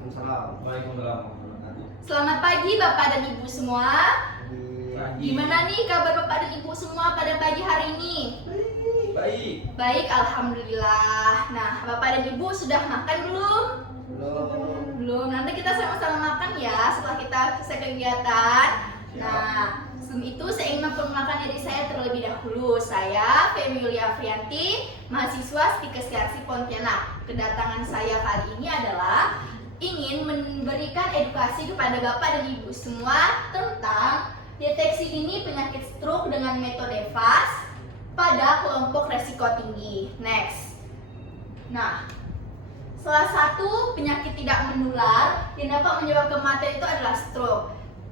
Waalaikumsalam. Selamat pagi Bapak dan Ibu semua. Gimana nih kabar Bapak dan Ibu semua pada pagi hari ini? Baik. Baik, alhamdulillah. Nah, Bapak dan Ibu sudah makan belum? Belum. Nanti kita sama-sama makan ya setelah kita selesai kegiatan. Nah, sebelum itu saya ingin memperkenalkan diri saya terlebih dahulu. Saya Femi Yulia Afrianti, mahasiswa Stikes Garsi Pontianak. Kedatangan saya kali ini adalah ingin memberikan edukasi kepada Bapak dan Ibu semua tentang deteksi dini penyakit stroke dengan metode FAST pada kelompok resiko tinggi. Next. Nah, salah satu penyakit tidak menular yang dapat menyebabkan kematian itu adalah stroke.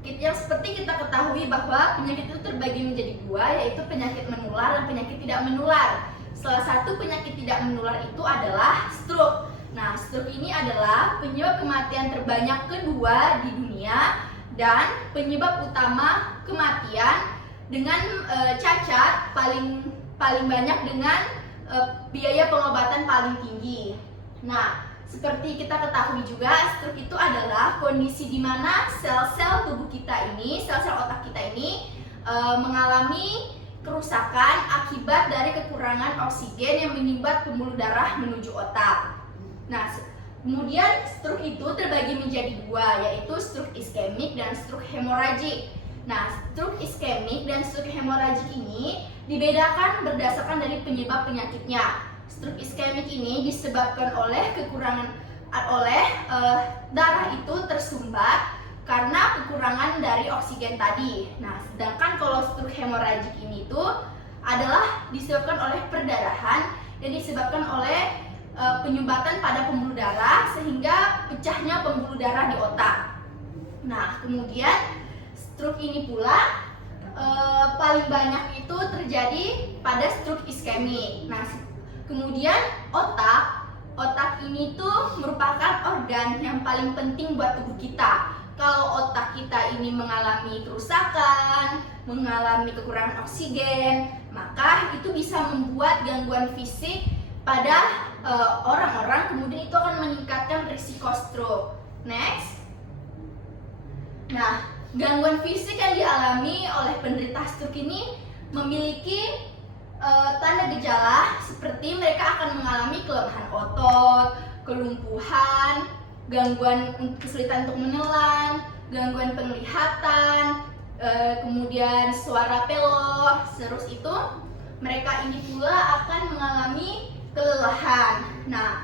Yang seperti kita ketahui bahwa penyakit itu terbagi menjadi dua, yaitu penyakit menular dan penyakit tidak menular. Salah satu penyakit tidak menular itu adalah stroke. Nah, stroke ini adalah penyebab kematian terbanyak kedua di dunia dan penyebab utama kematian dengan cacat paling banyak dengan biaya pengobatan paling tinggi. Nah, seperti kita ketahui juga, stroke itu adalah kondisi di mana sel-sel tubuh kita ini, sel-sel otak kita ini mengalami kerusakan akibat dari kekurangan oksigen yang menyumbat pembuluh darah menuju otak. Nah, kemudian stroke itu terbagi menjadi dua, yaitu stroke iskemik dan stroke hemoragik. Nah, stroke iskemik dan stroke hemoragik ini dibedakan berdasarkan dari penyebab penyakitnya. Stroke iskemik ini disebabkan oleh darah itu tersumbat karena kekurangan dari oksigen tadi. Nah, sedangkan kalau stroke hemoragik ini tuh adalah disebabkan oleh perdarahan yang disebabkan oleh penyumbatan pada pembuluh darah sehingga pecahnya pembuluh darah di otak. Nah, kemudian stroke ini pula paling banyak itu terjadi pada stroke iskemik. Nah, kemudian otak ini tuh merupakan organ yang paling penting buat tubuh kita. Kalau otak kita ini mengalami kerusakan, mengalami kekurangan oksigen, maka itu bisa membuat gangguan fisik pada orang-orang, kemudian itu akan meningkatkan risiko stroke. Next. Nah, gangguan fisik yang dialami oleh penderita stroke ini memiliki tanda gejala seperti mereka akan mengalami kelemahan otot, kelumpuhan, gangguan kesulitan untuk menelan, gangguan penglihatan, kemudian suara pelor. Terus itu mereka ini pula akan mengalami kelelahan. Nah,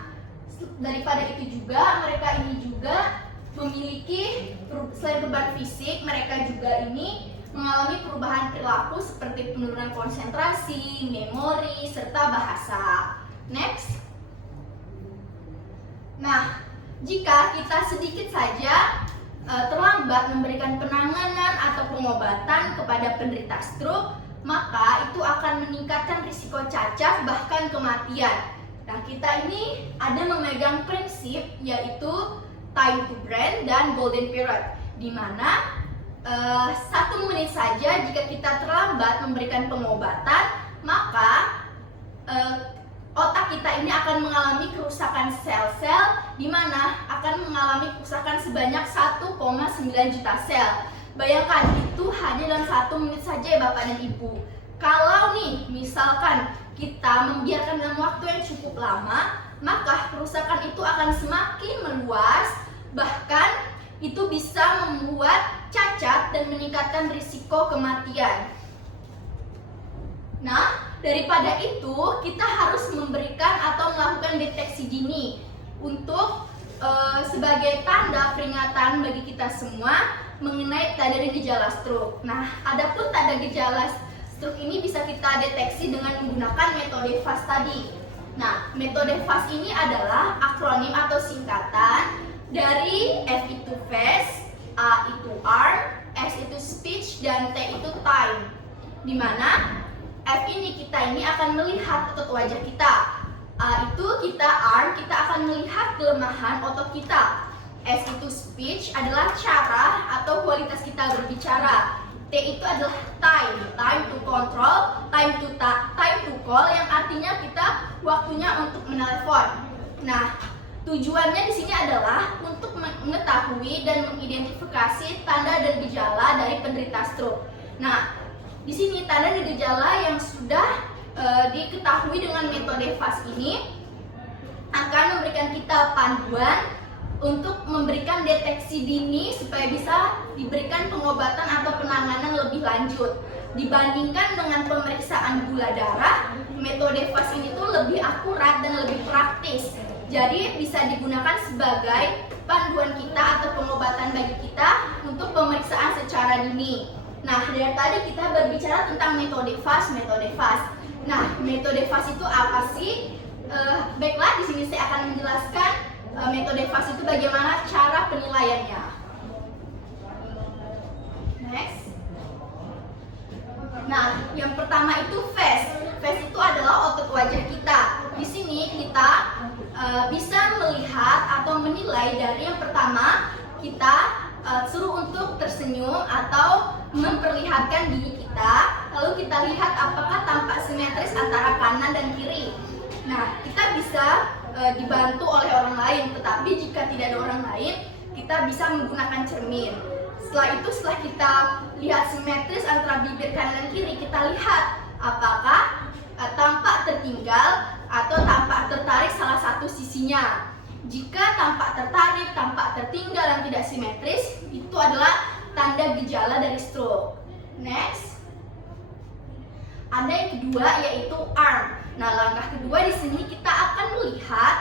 daripada itu juga mereka ini juga memiliki, selain perubahan fisik, mereka juga ini mengalami perubahan perilaku seperti penurunan konsentrasi, memori, serta bahasa. Next. Nah, jika kita sedikit saja terlambat memberikan penanganan atau pengobatan kepada penderita stroke, maka itu akan meningkatkan risiko cacat bahkan kematian. Nah, kita ini ada memegang prinsip yaitu time to brain dan golden period, di mana 1 menit saja jika kita terlambat memberikan pengobatan, maka otak kita ini akan mengalami kerusakan sel-sel, di mana akan mengalami kerusakan sebanyak 1,9 juta sel. Bayangkan, itu hanya dalam 1 menit saja ya Bapak dan Ibu. Kalau nih, misalkan kita membiarkan dalam waktu yang cukup lama, maka kerusakan itu akan semakin meluas, bahkan itu bisa membuat cacat dan meningkatkan risiko kematian. Nah, daripada itu, kita harus memberikan atau melakukan deteksi dini untuk sebagai tanda peringatan bagi kita semua mengenai tanda dan gejala stroke. Nah, adapun tanda gejala stroke ini bisa kita deteksi dengan menggunakan metode FAST tadi. Nah, metode FAST ini adalah akronim atau singkatan dari F itu face, A itu arm, S itu speech, dan T itu time. Di mana F ini kita ini akan melihat otot wajah kita. A itu kita arm, kita akan melihat kelemahan otot kita. S itu speech adalah cara atau kualitas kita berbicara. T itu adalah time to control, time to call, yang artinya kita waktunya untuk menelepon. Nah, tujuannya di sini adalah untuk mengetahui dan mengidentifikasi tanda dan gejala dari penderita stroke. Nah, di sini tanda dan gejala yang sudah diketahui dengan metode FAST ini akan memberikan kita panduan untuk memberikan deteksi dini supaya bisa diberikan pengobatan atau penanganan lebih lanjut. Dibandingkan dengan pemeriksaan gula darah, metode FAST ini tuh lebih akurat dan lebih praktis. Jadi bisa digunakan sebagai panduan kita atau pengobatan bagi kita untuk pemeriksaan secara dini. Nah, dari tadi kita berbicara tentang metode FAST. Nah, metode FAST itu apa sih? Baiklah, di sini saya akan menjelaskan metode FAST itu bagaimana cara penilaiannya. Next. Nah, yang pertama itu face. Face itu adalah otot wajah kita. Di sini kita bisa melihat atau menilai dari yang pertama kita suruh untuk tersenyum atau memperlihatkan diri kita, lalu kita lihat apakah tampak simetris antara kanan dan kiri. Nah, kita bisa dibantu oleh orang lain, tetapi jika tidak ada orang lain, kita bisa menggunakan cermin. Setelah itu, setelah kita lihat simetris antara bibir kanan dan kiri, kita lihat apakah tampak tertinggal atau tampak tertarik salah satu sisinya. Jika tampak tertarik, tampak tertinggal, dan tidak simetris, itu adalah tanda gejala dari stroke. Next. Ada yang kedua yaitu arm. Nah, langkah kedua di sini kita akan melihat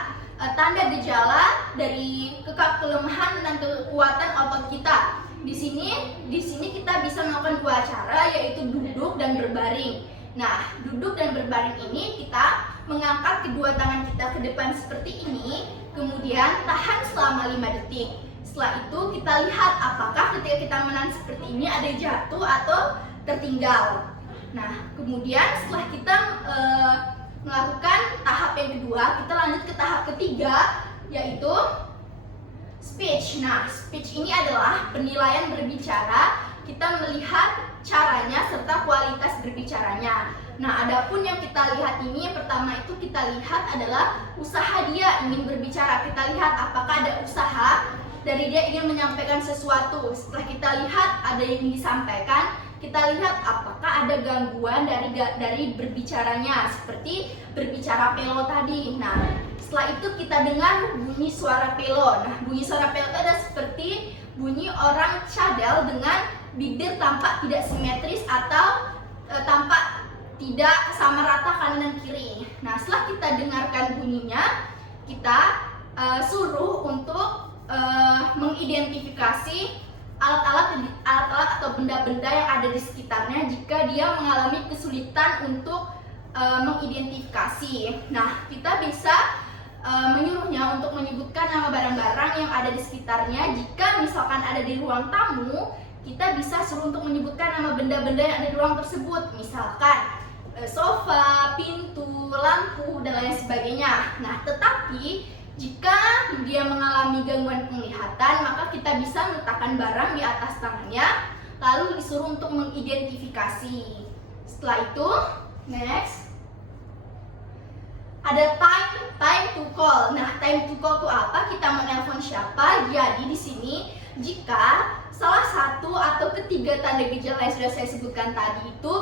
tanda gejala dari kelemahan dan kekuatan otot kita. Di sini kita bisa melakukan dua cara, yaitu duduk dan berbaring. Nah, duduk dan berbaring ini kita mengangkat kedua tangan kita ke depan seperti ini, kemudian tahan selama 5 detik. Setelah itu kita lihat apakah ketika kita menahan seperti ini ada jatuh atau tertinggal. Nah, kemudian setelah kita melakukan tahap yang kedua, kita lanjut ke tahap ketiga, yaitu speech. Nah, speech ini adalah penilaian berbicara. Kita melihat caranya serta kualitas berbicaranya. Nah, adapun yang kita lihat ini, yang pertama itu kita lihat adalah usaha dia ingin berbicara. Kita lihat apakah ada usaha dari dia ingin menyampaikan sesuatu. Setelah kita lihat ada yang ingin disampaikan, kita lihat apakah ada gangguan dari berbicaranya, seperti berbicara pelo tadi. Nah, setelah itu kita dengar bunyi suara pelo. Nah, bunyi suara pelo itu ada seperti bunyi orang cadel dengan bibir tampak tidak simetris atau tampak tidak sama rata kanan dan kiri. Nah, setelah kita dengarkan bunyinya, kita suruh untuk mengidentifikasi alat-alat atau benda-benda yang ada di sekitarnya jika dia mengalami kesulitan untuk mengidentifikasi. Nah, kita bisa menyuruhnya untuk menyebutkan nama barang-barang yang ada di sekitarnya. Jika misalkan ada di ruang tamu, kita bisa suruh untuk menyebutkan nama benda-benda yang ada di ruang tersebut. Misalkan sofa, pintu, lampu, dan lain sebagainya. Nah, tetapi jika dia mengalami gangguan penglihatan, maka kita bisa meletakkan barang di atas tangannya, lalu disuruh untuk mengidentifikasi. Setelah itu, next, ada time to call. Nah, time to call itu apa? Kita menelpon siapa? Jadi di sini, jika salah satu atau ketiga tanda gejala yang sudah saya sebutkan tadi itu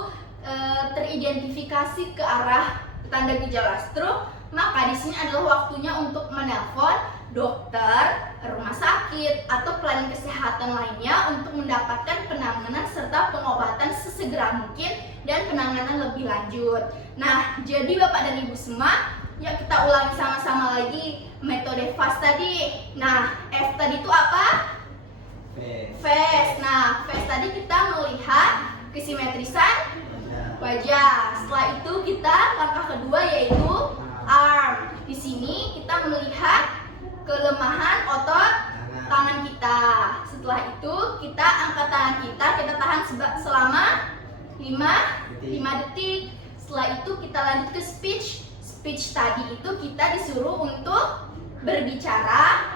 teridentifikasi ke arah tanda gejala stroke, maka di sini adalah waktunya untuk menelpon dokter, rumah sakit, atau pelayanan kesehatan lainnya untuk mendapatkan penanganan serta pengobatan sesegera mungkin dan penanganan lebih lanjut. Nah, jadi Bapak dan Ibu semua, yuk kita ulangi sama-sama lagi metode FAST tadi. Nah, F tadi itu apa? Face. Nah, face tadi kita melihat kesimetrisan wajah. Setelah itu kita langkah kedua yaitu arm. Di sini kita melihat kelemahan otot tangan kita. Setelah itu kita angkat tangan kita tahan selama 5 detik. Setelah itu kita lanjut ke speech. Speech tadi itu kita disuruh untuk berbicara.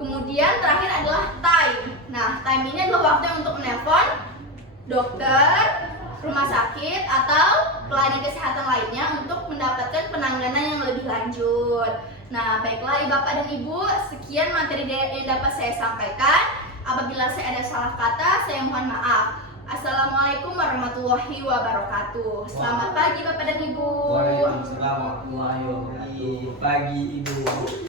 Kemudian terakhir adalah time. Nah, time ini adalah waktu untuk menelpon dokter, rumah sakit, atau pelayanan kesehatan lainnya untuk mendapatkan penanganan yang lebih lanjut. Nah, baiklah Bapak dan Ibu, sekian materi yang dapat saya sampaikan. Apabila saya ada salah kata, saya mohon maaf. Assalamualaikum warahmatullahi wabarakatuh. Selamat pagi Bapak dan Ibu. Waalaikumsalam warahmatullahi wabarakatuh. Pagi Ibu.